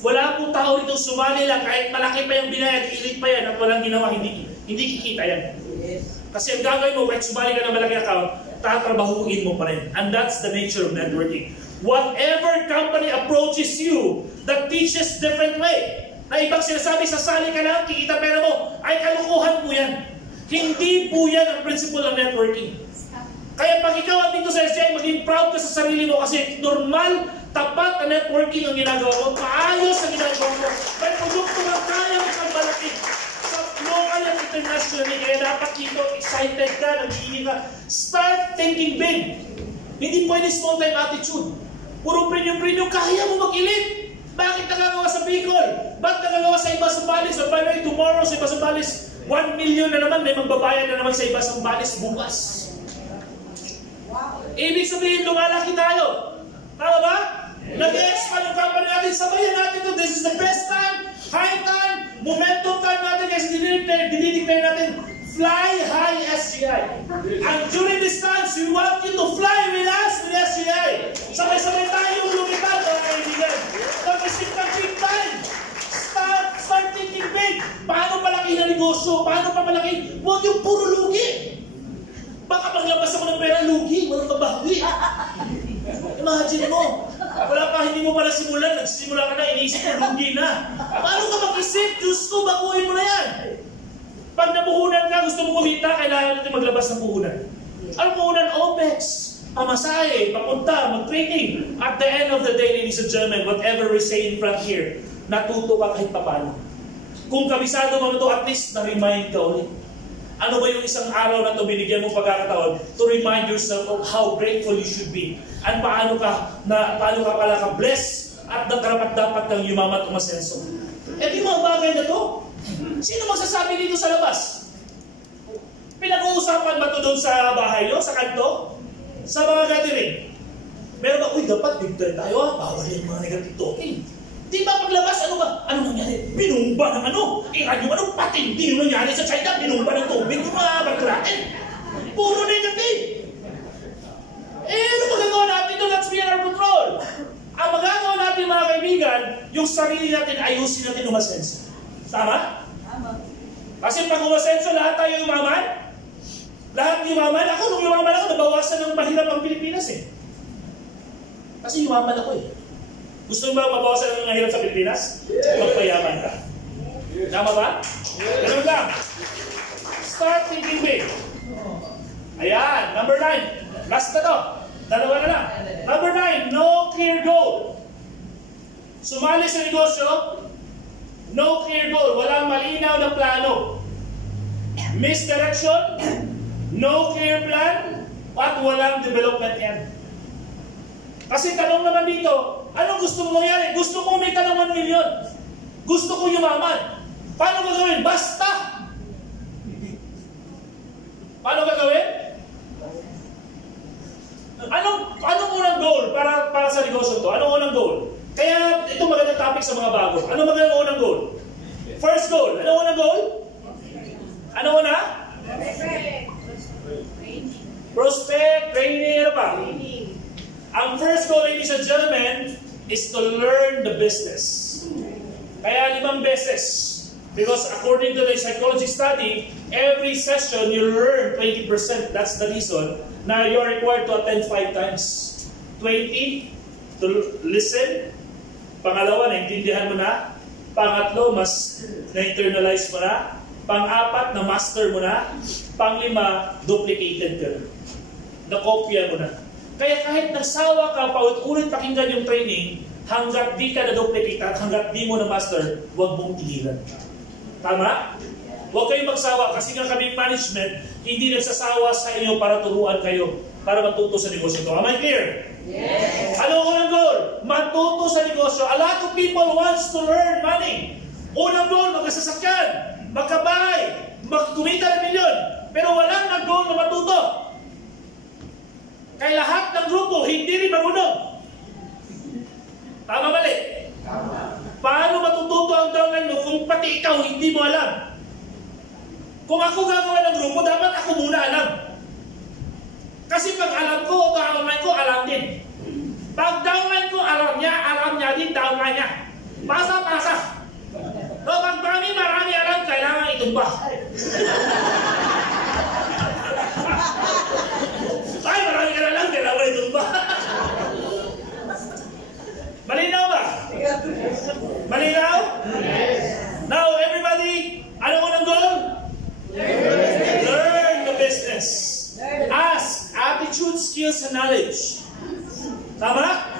Wala pong tao rito sumali lang, kahit malaki pa yung binayad, elite pa yan, at walang ginawa, hindi kikita yan. Kasi ang gagawin mo, kahit sumali ka ng malaki account, tatrabahuin mo pa rin. And that's the nature of networking. Whatever company approaches you that teaches different way, na ibang sinasabi, sasali ka lang, kikita pera mo, ay kalukuhan po yan. Hindi po yan ang principle ng networking. Kaya pag ikaw ang dito sa SCI, maging proud ka sa sarili mo kasi normal, tapat na networking ang ginagawa mo, maayos ang ginagawa mo. May produkto na kaya mo kang malaki. Sa local at internationally, kaya dapat dito, excited ka, nagiging ka. Start thinking big. Hindi pwede small time attitude. Puro premium, kaya mo mag-elite. Bakit nagagawa sa Bicol? Ba't nagagawa sa iba sa Balis? Or by the way, tomorrow sa iba sa Balis, 1 million na naman, may magbabayad na naman sa iba sa Balis bukas. Ibig sabihin, lumalaki tayo. Tama ba? Nag-expand yung company natin, sabayan natin ito. This is the best time, high time, momentum time natin kasi dinideclare natin, fly high SCI. And during this time, we want you to fly with us with SCI. Sabay-sabay tayo lumipad, mga kaibigan. Mag-isip ka big time. Start thinking big. Paano palaki na negosyo? Paano pa malaki? Huwag yung puro lugi. Baka maglabas ako ng pera, lugi. Walang kabawi. Imagine mo. Wala pa, hindi mo pala simulan. Nagsisimula ka na, iniisip mo, lugi na. Paano ka mag-isip? Diyos ko, baguhin mo na yan. Pag napuhunan ka, gusto mo kumita, kailangan natin maglabas ng puhunan. Ano puhunan? OPEX. Pamasahe, papunta, mag-training. At the end of the day, ladies and gentlemen, whatever we say in front here, natuto ka kahit papano. Kung kabisado mo ito, at least na-remind ka ulit. Ano ba yung isang araw na ito binigyan mong pagkakataon to remind yourself of how grateful you should be at paano ka pala ka-bless at dapat kang yumamat umasenso. Yung mga bagay na to, sino magsasabi dito sa labas? Pinag-uusapan ba ito doon sa bahay nyo, sa kanto? Sa mga gathering? Meron ba, uy, dapat big time tayo bawal yung mga negative talking. Di ba paglabas, ano ba? Ano nangyari? Binumba ng ano? Yung ano? Patindi yung nangyari sa China. Binumba ng tubig yung mga barko natin. Puro negative. Ano magagawa natin doon? Let's be in our control. Ang magagawa natin, mga kaibigan, yung sarili natin, ayusin natin umasenso. Tama? Tama. Kasi pag umasenso, lahat tayo yumaman. Lahat yumaman. Ako, nung yumaman ako, nabawasan ng mahirap ang Pilipinas eh. Kasi yumaman ako eh. Gusto mo ba mabawasan ng mga hirap sa Pilipinas? Magpayaman ka. Tama ba? Ganun lang. Start thinking big. Ayan, number 9. Last na to. Dalawa na lang. Number 9, no clear goal. Sumali sa negosyo, no clear goal. Walang malinaw na plano. Misdirection, no clear plan, at walang development yan. Kasi tanong naman dito, anong gusto mo mangyari? Gusto ko umita ng 1 million. Gusto ko yumaman. Paano gagawin? Basta! Paano gagawin? Anong unang goal para sa negosyo to? Anong unang goal? Kaya ito magandang topic sa mga bago. Ano magandang unang goal? First goal. Ano unang goal? Ano una? Prospect, training, ano pa? Ang first goal, ladies and gentlemen, is to learn the business. Kaya 5 beses. Because according to the psychology study, every session you learn 20%. That's the reason na you're required to attend 5 times. 20 to listen. Pangalawa, naintindihan mo na. Pangatlo, mas na-internalize mo na. Pang-apat, na-master mo na. Pang-lima, duplicated ka. Na-kopya mo na. Kaya kahit nagsawa ka, paulit-ulit pakinggan yung training, hanggat di ka na-duplicate at hanggat di mo na-master, huwag mong tigilan. Tama? Huwag kayong magsawa kasi nga kaming management, hindi nagsasawa sa inyo para turuan kayo, para matuto sa negosyo ito. Am I clear? Yes. Ano ang unang goal? Matuto sa negosyo. A lot of people wants to learn money. Unang goal, magkasasakyan, magkabahay, kumita ng milyon. Pero walang nag-goal na matuto. Kaya lahat ng grupo, hindi rin marunong. Tama mali? Tama. Paano matututo ang downline mo kung pati ikaw hindi mo alam? Kung ako gagawa ng grupo, dapat ako muna alam. Kasi pag alam ko, downline ko, alam din. Pag downline ko, alam niya din downline niya. Pasa-pasa. So pag marami alam, kailangan itumba. Ay, marami ka na lang, kailangan itumba. Malinaw ba? Malinaw? Yes. Now, everybody, ano mo ng goal? Learn the business. Ask, attitude, skills, and knowledge. Tama?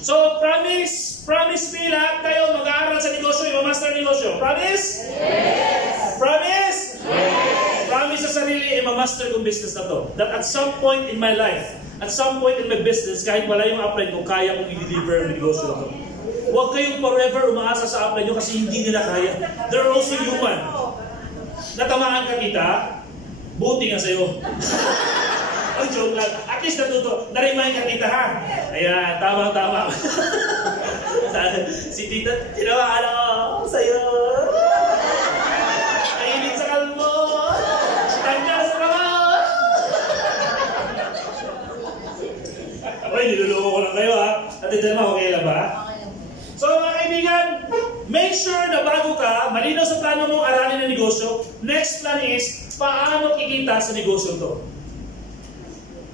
So, promise me lahat kayo mag-aaral sa negosyo, i-master negosyo. Promise? Yes. Promise? Yes. Promise sa sarili, i-master kong business na to. That at some point in my life, at some point in my business, kahit wala yung upline ko, kaya kong i-deliver ang negosyo na to. Huwag kayong forever umaasa sa upline nyo kasi hindi nila kaya. They're also human. Natamaan ka kita, buti nga sa'yo. Oh, joke lang. At least natuto. Na-remind ka kita, ha? Ayan, tama. Si tita, tinawaan ako sa'yo. Mahilig sa kalmo. Tanya sa kama. Okay, niluloko ko lang kayo, ha? At ito naman, okay lang ba? So, mga kaibigan, make sure na bago ka, malinaw sa plano mong aralin ng negosyo, next plan is, paano kikita sa negosyo to?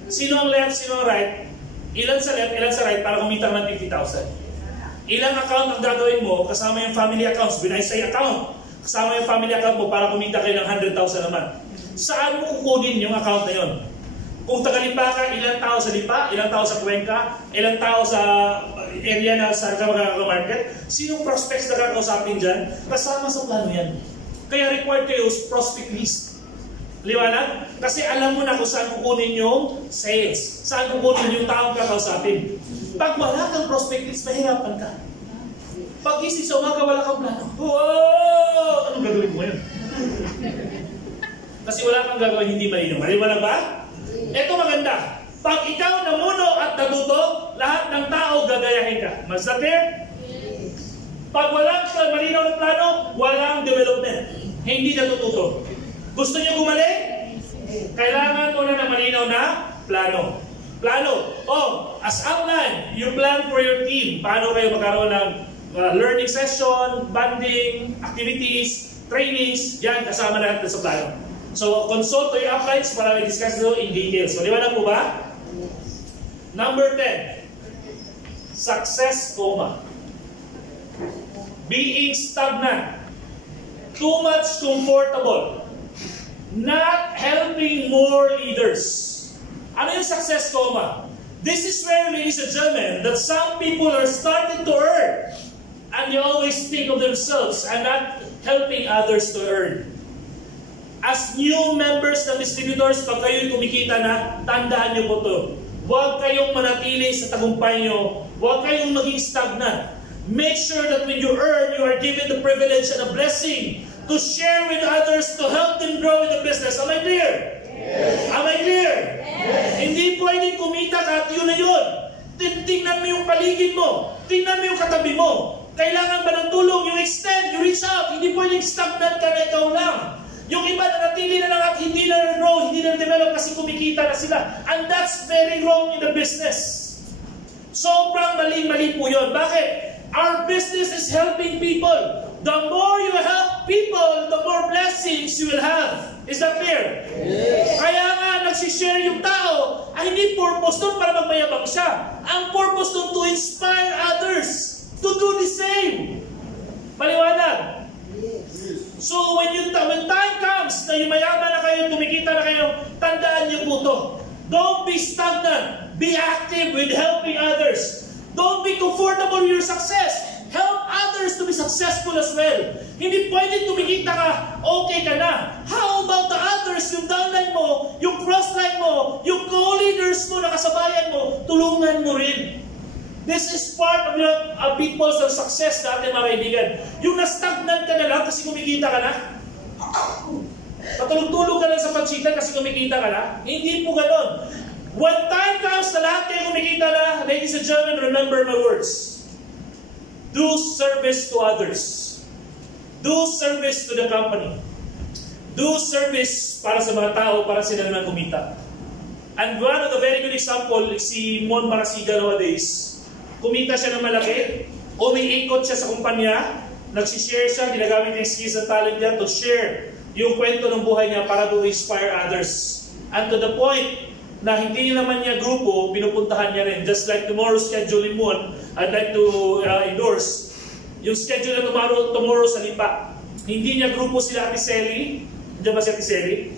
Sino ang left, sino ang right? Ilan sa left, ilan sa right para kumita ng 50,000? Ilang account ang gagawin mo kasama yung family accounts, binaysay account. Kasama yung family account mo para kumita kayo ng 100,000 naman. Saan mo kukunin yung account na yon? Kung taga-Lipa ka, ilang tao sa Lipa, ilang tao sa Cuenca, ilang tao sa area na sa market, sinong prospects na kakausapin dyan? Kasama sa plano yan. Kaya required kayo prospect list. Liwanag? Kasi alam mo na kung saan kukunin yung sales. Saan kukunin yung taong kakausapin. Pag wala kang prospect list, mahirapan ka. Pag isip sa umaga, wala kang plano. Wow! Anong gagawin mo ngayon? Kasi wala kang gagawin hindi malinaw. Maliwanag ba? Ito maganda. Pag ikaw namuno at natuto, lahat ng tao gagayahin ka. Mas clear? Pag walang malinaw na plano, walang development. Hindi natututo. Gusto niyo gumaling? Kailangan muna ng malinaw na plano. Plano. Oh, as outline, you plan for your team. Paano kayo magkaroon ng learning session, bonding, activities, trainings, yan, kasama lahat sa plano. So, consult to your uplines para i-discuss ito in detail. So, liwanag po ba? Number 10. Success, being stagnant. Too much comfortable. Not helping more leaders. Ano yung success, This is where, ladies and gentlemen, that some people are starting to earn. And they always think of themselves and not helping others to earn. As new members ng distributors, pag kayo'y kumikita na, tandaan niyo po ito. Huwag kayong manatili sa tagumpay niyo. Huwag kayong maging stagnant. Make sure that when you earn, you are given the privilege and a blessing to share with others to help them grow in the business. Am I clear? Yes. Am I clear? Yes. Hindi pwedeng kumita ka at yun na yun. Tingnan mo yung paligid mo. Tingnan mo yung katabi mo. Kailangan ba ng tulong? You extend, you reach out. Hindi pwedeng stagnant ka na ikaw lang. Yung iba na natili na lang at hindi na grow, hindi na develop kasi kumikita na sila. And that's very wrong in the business. Sobrang mali-mali po yun. Bakit? Our business is helping people. The more you help people, the more blessings you will have. Is that clear? Yes. Kaya nga, nagsishare yung tao, ay hindi purpose doon para magmayabang siya. Ang purpose doon to inspire others to do the same. Maliwanag? So when time comes na yung mayaman na kayo, kumikita na kayo, tandaan niyo po to. Don't be stagnant. Be active with helping others. Don't be comfortable with your success. Help others to be successful as well. Hindi pwede tumikita ka, okay ka na. How about the others, yung downline mo, yung crossline mo, yung co-leaders mo, nakasabayan mo, tulungan mo rin. This is part of your people's success natin, mga kaibigan. Yung na-stagnant ka na lang kasi kumikita ka na. Patulog-tulog ka lang sa pansitan kasi kumikita ka na. Hindi po ganon. When time comes na lahat kayo kumikita na, ladies and gentlemen, remember my words. Do service to others. Do service to the company. Do service para sa mga tao, para sila naman kumita. And one of the very good example, si Mon Marasiga nowadays, kumita siya ng malaki, umiikot siya sa kumpanya, nagsishare siya, ginagamit yung skills at talent niya to share yung kwento ng buhay niya para to inspire others. And to the point na hindi naman niya grupo, pinupuntahan niya rin. Just like tomorrow's schedule in Mon, I'd like to endorse yung schedule na tomorrow sa Lipa. Hindi niya grupo sila Ate Selly. Diyan ba si Ate Selly?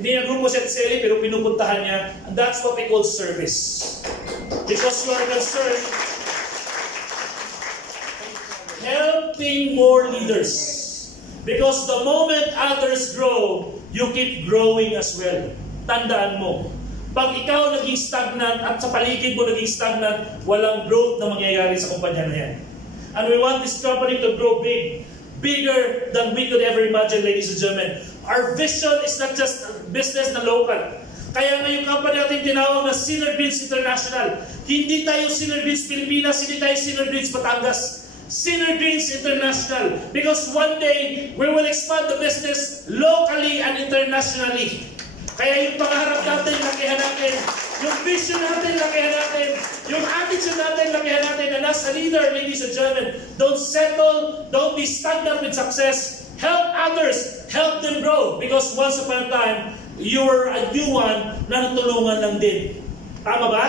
Hindi niya grupo si Ate Selly, pero pinupuntahan niya. And that's what we call service. Because you are concerned helping more leaders. Because the moment others grow, you keep growing as well. Tandaan mo, pag ikaw naging stagnant at sa paligid mo naging stagnant, walang growth na mangyayari sa kumpanya na yan. And we want this company to grow big, bigger than we could ever imagine, ladies and gentlemen. Our vision is not just business na local. Kaya nga yung company natin tinawag na Synerbeats International. Hindi tayo Synerbeats Pilipinas, hindi tayo Synerbeats Batangas. Synerbeats International. Because one day, we will expand the business locally and internationally. Kaya yung pangarap natin, lakihan natin. Yung vision natin, lakihan natin. Yung attitude natin, lakihan natin. And as a leader, ladies and gentlemen, don't settle, don't be stagnant with success. Help others, help them grow. Because once upon a time, you were a new one na natulungan lang din. Tama ba?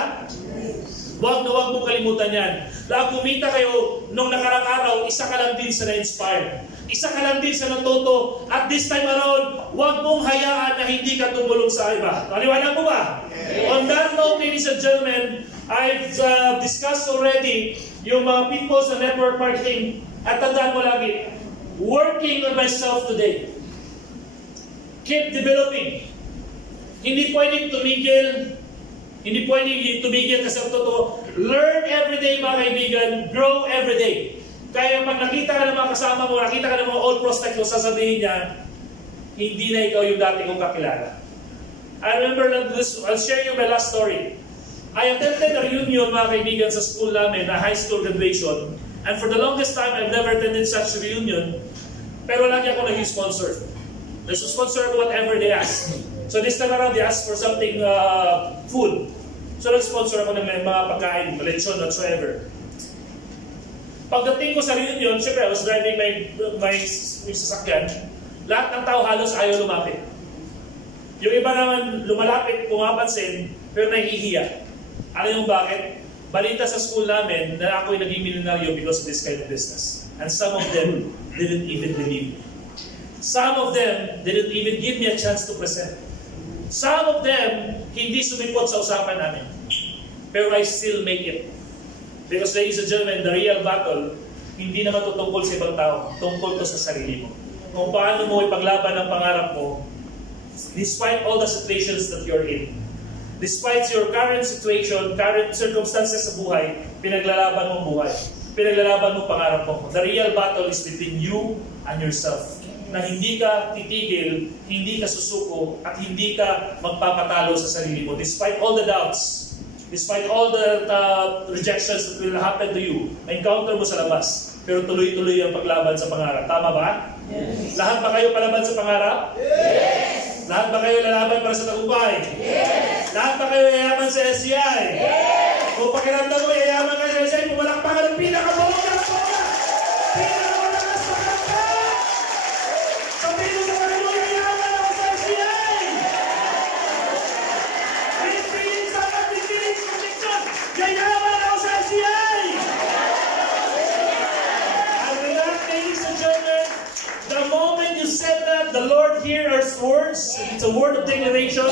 Huwag na huwag mong kalimutan yan. Dahil kumita kayo nung nakarang araw, isa ka lang din sa na-inspire. Isa ka lang din sa natuto. At this time around, huwag mong hayaan na hindi ka tumulong sa iba. Naliwanag mo ba? Yes. On that note, ladies and gentlemen, I've discussed already yung mga people sa network marketing. At tandaan mo lagi, working on myself today. Keep developing. Hindi pwedeng tumigil. Hindi pwedeng tumigil kasi ang totoo. Learn every day, mga kaibigan. Grow every day. Kaya pag nakita ka ng mga kasama mo, nakita ka ng mga old prospect mo, sasabihin niya, hindi na ikaw yung dati kong kakilala. I remember this, I'll share you my last story. I attended a reunion, mga kaibigan, sa school namin, a high school graduation. And for the longest time, I've never attended such a reunion. Pero lagi ako naging sponsor. Nag-sponsor ko whatever they ask. So this time around, they asked for something, food. So nag-sponsor ako ng mga pagkain, lechon, whatsoever. Pagdating ko sa reunion, syempre, I was driving my sasakyan. Lahat ng tao halos ayaw lumapit. Yung iba naman lumalapit, pumapansin, pero nahihiya. Alam mo bakit? Balita sa school namin na ako'y naging milyonaryo because of this kind of business. And some of them didn't even believe me. Some of them didn't even give me a chance to present. Some of them hindi sumipot sa usapan namin. Pero I still make it. Because ladies and gentlemen, the real battle, hindi naman ito tungkol sa ibang tao, tungkol to sa sarili mo. Kung paano mo ipaglaban ang pangarap mo, despite all the situations that you're in, despite your current situation, current circumstances sa buhay, pinaglalaban mo buhay. Pinaglalaban mo pangarap mo. The real battle is between you and yourself. Na hindi ka titigil, hindi ka susuko, at hindi ka magpapatalo sa sarili mo. Despite all the doubts, despite all the rejections that will happen to you, ma-encounter mo sa labas, pero tuloy-tuloy ang paglaban sa pangarap. Tama ba? Yes. Lahat ba kayo palaban sa pangarap? Yes. Lahat ba kayo lalaban para sa tagumpay? Yes. Lahat ba kayo yayaman sa SCI? Yes. Kung pakiramdam mo yayaman ka sa SCI, pumalakpakan ng pinakabuo! first words. It's a word of declaration.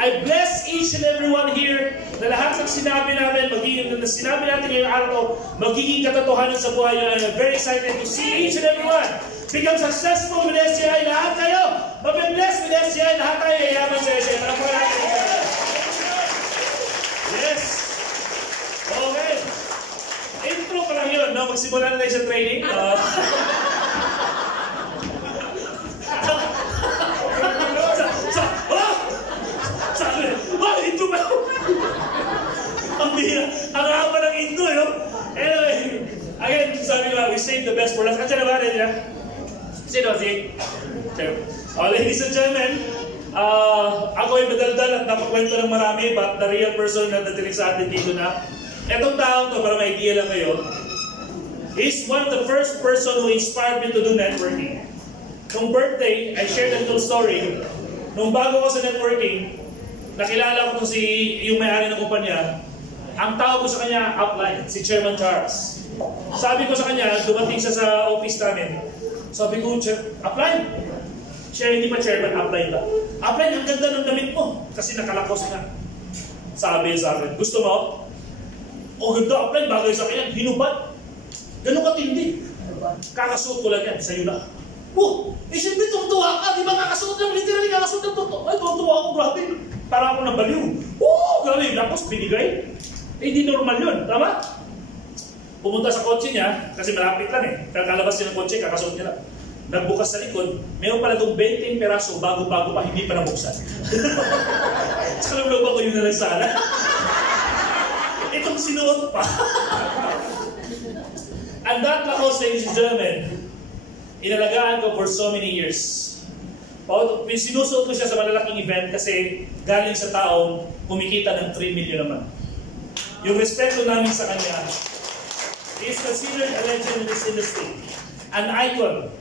I bless each and everyone here na lahat ng sinabi natin, sinabi natin ngayong araw, magiging katotohanan sa buhay nyo. And I'm very excited to see each and everyone become successful with SCI. Lahat kayo, mabibless with SCI. Lahat tayo yayaman sa SCI. Parapuan natin. Yes. Okay. Intro pa lang yun, no? Magsimula na tayo sa training. Intro pa lang. Ang haba ng intro, no? Anyway, again, sabi ko, we save the best for last. Andiyan na ba rin, Sino? Ladies and gentlemen, ako ay madaldal at napakwento ng marami, but the real person na natinig sa atin dito na, etong taong to, para may idea lang kayo, is one of the first person who inspired me to do networking. Nung birthday, I shared a little story. Nung bago ko sa networking, nakilala ko yung may-ari ng kumpanya. Ang tawag ko sa kanya, upline, si Chairman Charles. Sabi ko sa kanya, dumating siya sa office namin. Sabi ko, upline. Chair, hindi pa chairman, upline ba? Upline, ang ganda ng damit mo. Kasi nakalakos na. Sabi sa akin, gusto mo? O ganda, upline, bagay sa akin yan. Hinubad. Ganun katindi. Kakasuot ko lang yan, sa'yo na. Siyempre, tuwa ka. Di ba kakasuot lang? Literally, kakasuot lang. Ay, tuwa ako, grabe. Para ako nabaliw. Grabe. Tapos, binigay. Hindi normal yun. Tama? Pumunta sa kotse niya, kasi malapit lang eh. Kalabas niya ng kotse, kakasuot niya lang. Nagbukas sa likod, mayroon pala itong 20 peraso, bago-bago pa, hindi pa nabuksan. Sa loob ako yun na lang sana. Itong sinuot pa. And that lakos, ladies and gentlemen, inalagaan ko for so many years. Sinusuot ko siya sa malalaking event kasi galing sa taong kumikita ng 3 million naman. Yung respeto namin sa kanya, he is considered a legend in this industry. An icon.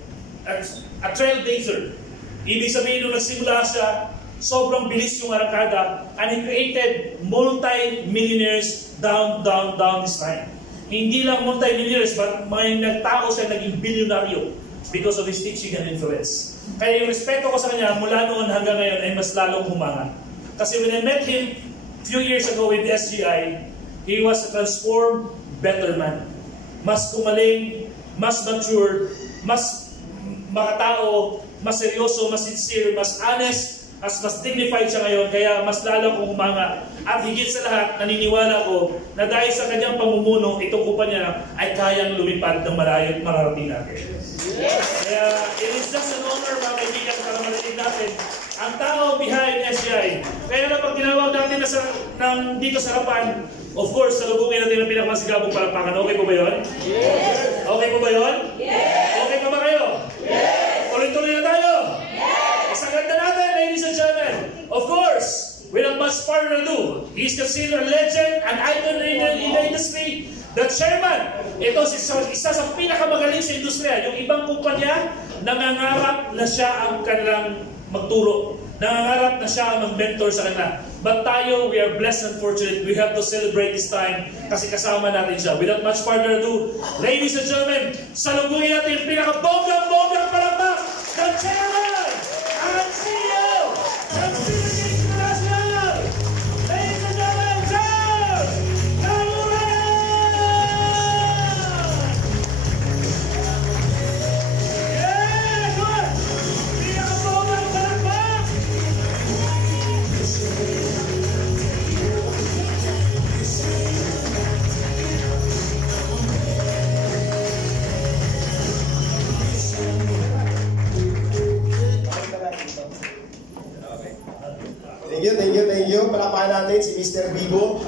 A trailblazer. Ibig sabihin nung nagsimula siya, sobrang bilis yung arangkada, and he created multi-millionaires down this line. Hindi lang multi-millionaires, but may nagtao siya naging bilyonaryo because of his teaching and influence. Kaya yung respeto ko sa kanya mula noon hanggang ngayon ay mas lalong humanga. Kasi when I met him few years ago with SGI, he was a transformed, better man. Mas kumaling, mas mature, mas makatao, mas seryoso, mas sincere, mas honest, mas dignified siya ngayon, kaya mas lalo kong humanga. At higit sa lahat, naniniwala ko na dahil sa kanyang pamumuno, itong kumpanya ay kayang lumipad ng malayo at mararating natin. Kaya it is just an honor, mga kaibigan, para marinig natin ang tao behind SGI. Kaya na pag tinawag natin dito sa harapan, of course, salubungin natin ang pinakamasigabong palakpakan. Okay po ba yun? Yes! Okay po ba yun? Yes! Okay pa ba kayo? Yes! Tuloy-tuloy na tayo? Yes! Isang ganda natin, ladies and gentlemen. Of course, without much further ado, he is considered a legend, an icon in the industry. The chairman, ito isa sa pinakamagaling sa industriya. Yung ibang kumpanya, nangangarap na siya ang kanilang magturo. Nangangarap na siya ang mentor sa kanila. But tayo, we are blessed and fortunate. We have to celebrate this time kasi kasama natin siya. Without much further ado, ladies and gentlemen, salubungin natin yung pinaka-bonggang palakpak ng chairman and CEO ng Philippines International. Ladies and gentlemen, Charles Caluran! Yeah, good! Pinaka-bonggang palakpak! Thank you. Palakpakan natin si Mr. Bibo.